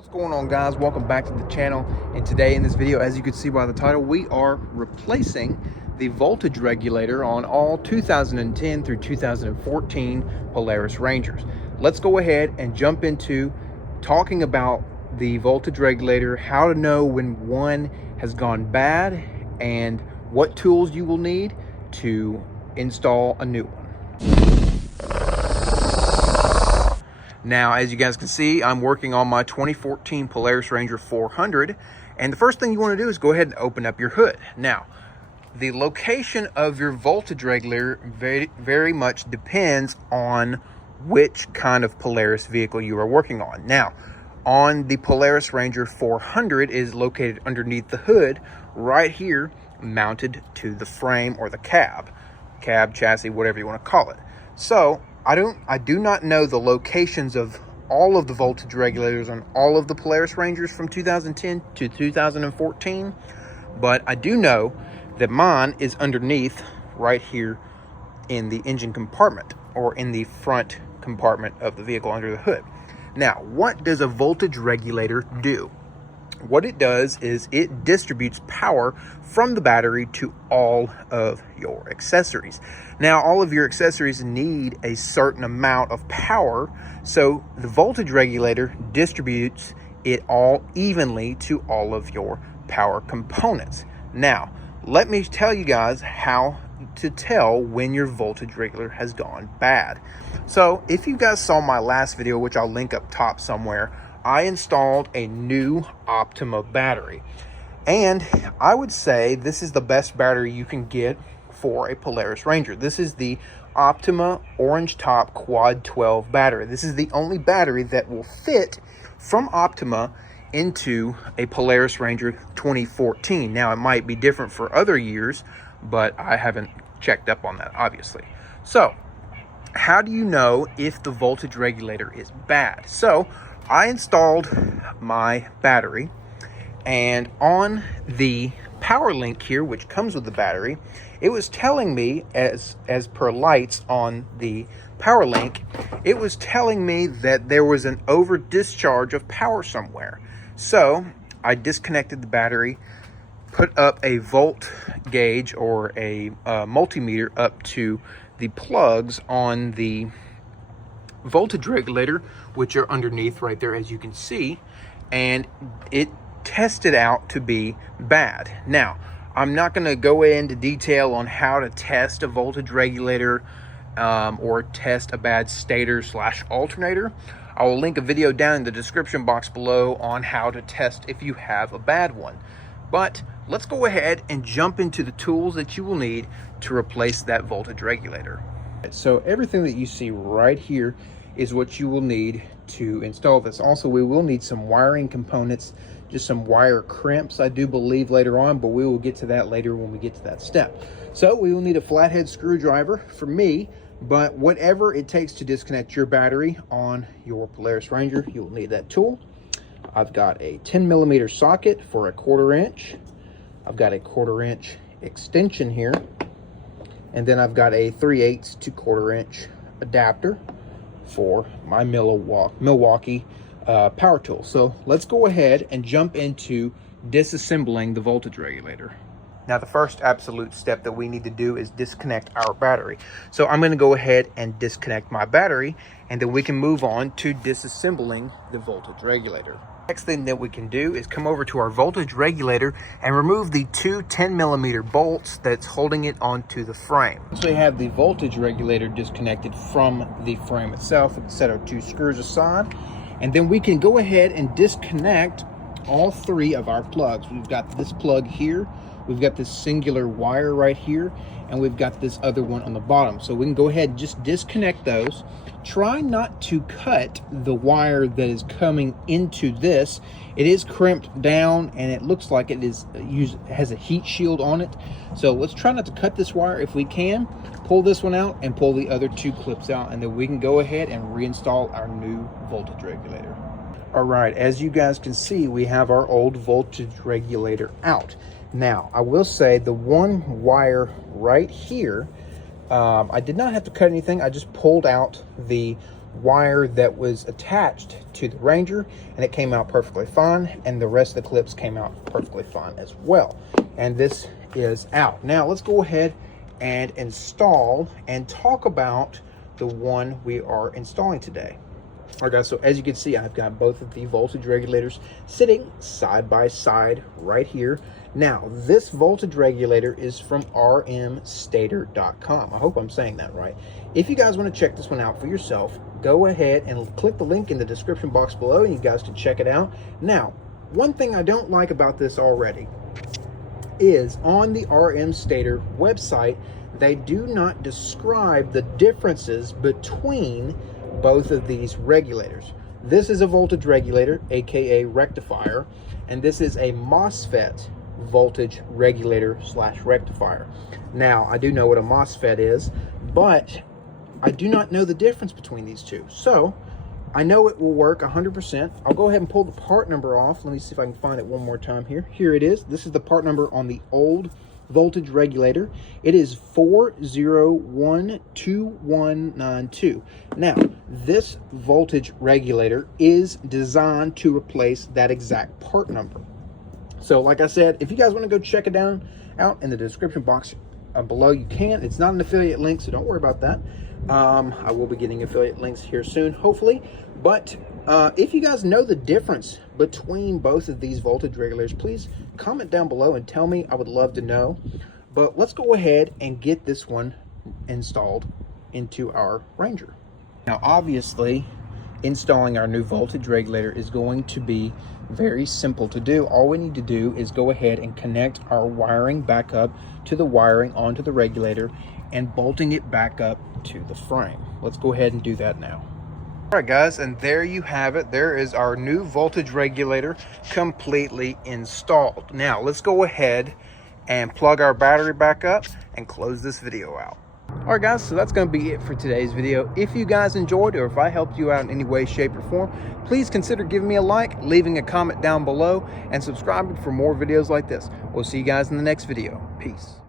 What's going on, guys? Welcome back to the channel. And today in this video, as you can see by the title, we are replacing the voltage regulator on all 2010 through 2014 Polaris Rangers. Let's go ahead and jump into talking about the voltage regulator, how to know when one has gone bad, and what tools you will need to install a new one. Now, as you guys can see, I'm working on my 2014 Polaris Ranger 400, and the first thing you want to do is go ahead and open up your hood. Now, the location of your voltage regulator very much depends on which kind of Polaris vehicle you are working on. Now, on the Polaris Ranger 400 is located underneath the hood, right here, mounted to the frame or the cab, chassis, whatever you want to call it. So, I do not know the locations of all of the voltage regulators on all of the Polaris Rangers from 2010 to 2014, but I do know that mine is underneath right here in the engine compartment, or in the front compartment of the vehicle under the hood. Now, what does a voltage regulator do? What it does is it distributes power from the battery to all of your accessories. Now, all of your accessories need a certain amount of power, so the voltage regulator distributes it all evenly to all of your power components. Now, let me tell you guys how to tell when your voltage regulator has gone bad. So, if you guys saw my last video, which I'll link up top somewhere, I installed a new Optima battery, and I would say this is the best battery you can get for a Polaris Ranger. This is the Optima Orange Top Quad 12 battery. This is the only battery that will fit from Optima into a Polaris Ranger 2014. Now, it might be different for other years, but I haven't checked up on that, obviously. So, how do you know if the voltage regulator is bad? So, I installed my battery, and on the power link here, which comes with the battery, it was telling me, as per lights on the power link, it was telling me that there was an over discharge of power somewhere. So I disconnected the battery, put up a volt gauge or a multimeter up to the plugs on the voltage regulator, which are underneath right there, as you can see, and it tested out to be bad. Now, I'm not going to go into detail on how to test a voltage regulator or test a bad stator / alternator. I will link a video down in the description box below on how to test if you have a bad one. But let's go ahead and jump into the tools that you will need to replace that voltage regulator. So everything that you see right here is what you will need to install this. Also, we will need some wiring components, just some wire crimps, I do believe, later on, but we will get to that later when we get to that step. So we will need a flathead screwdriver for me, but whatever it takes to disconnect your battery on your Polaris Ranger, you will need that tool. I've got a 10mm socket for a 1/4 inch. I've got a 1/4 inch extension here. And then I've got a 3/8 to 1/4 inch adapter for my Milwaukee power tool. So let's go ahead and jump into disassembling the voltage regulator. Now, the first absolute step that we need to do is disconnect our battery. So I'm going to go ahead and disconnect my battery, and then we can move on to disassembling the voltage regulator. Next thing that we can do is come over to our voltage regulator and remove the two 10mm bolts that's holding it onto the frame. So we have the voltage regulator disconnected from the frame itself, and set our two screws aside, and then we can go ahead and disconnect all three of our plugs. We've got this plug here, we've got this singular wire right here, and we've got this other one on the bottom. So we can go ahead and just disconnect those. Try not to cut the wire that is coming into this. It is crimped down, and it looks like it has a heat shield on it. So let's try not to cut this wire if we can. Pull this one out and pull the other two clips out, and then we can go ahead and reinstall our new voltage regulator. All right, as you guys can see, we have our old voltage regulator out. Now, I will say the one wire right here, I did not have to cut anything. I just pulled out the wire that was attached to the Ranger, and it came out perfectly fine, and the rest of the clips came out perfectly fine as well. And this is out. Now let's go ahead and install and talk about the one we are installing today. All right guys, so as you can see, I've got both of the voltage regulators sitting side by side right here. Now, this voltage regulator is from RMStator.com. I hope I'm saying that right. If you guys want to check this one out for yourself, go ahead and click the link in the description box below and you guys can check it out. Now, one thing I don't like about this already is on the RMStator website, they do not describe the differences between both of these regulators. This is a voltage regulator, aka rectifier, and this is a MOSFET voltage regulator slash rectifier. Now, I do know what a MOSFET is, but I do not know the difference between these two. So I know it will work 100%. I'll go ahead and pull the part number off. Let me see if I can find it one more time here. Here it is. This is the part number on the old voltage regulator. It is 4012192. Now, this voltage regulator is designed to replace that exact part number. So like I said, if you guys want to go check it out in the description box below, you can. It's not an affiliate link, so don't worry about that. I will be getting affiliate links here soon, hopefully. But if you guys know the difference between both of these voltage regulators, please comment down below and tell me. I would love to know. But let's go ahead and get this one installed into our Ranger. Now, obviously, installing our new voltage regulator is going to be very simple to do. All we need to do is go ahead and connect our wiring back up to the wiring onto the regulator and bolting it back up to the frame. Let's go ahead and do that now. All right guys, and there you have it. There is our new voltage regulator completely installed. Now let's go ahead and plug our battery back up and close this video out. All right guys, so that's going to be it for today's video. If you guys enjoyed, or if I helped you out in any way, shape, or form, please consider giving me a like, leaving a comment down below, and subscribing for more videos like this. We'll see you guys in the next video. Peace.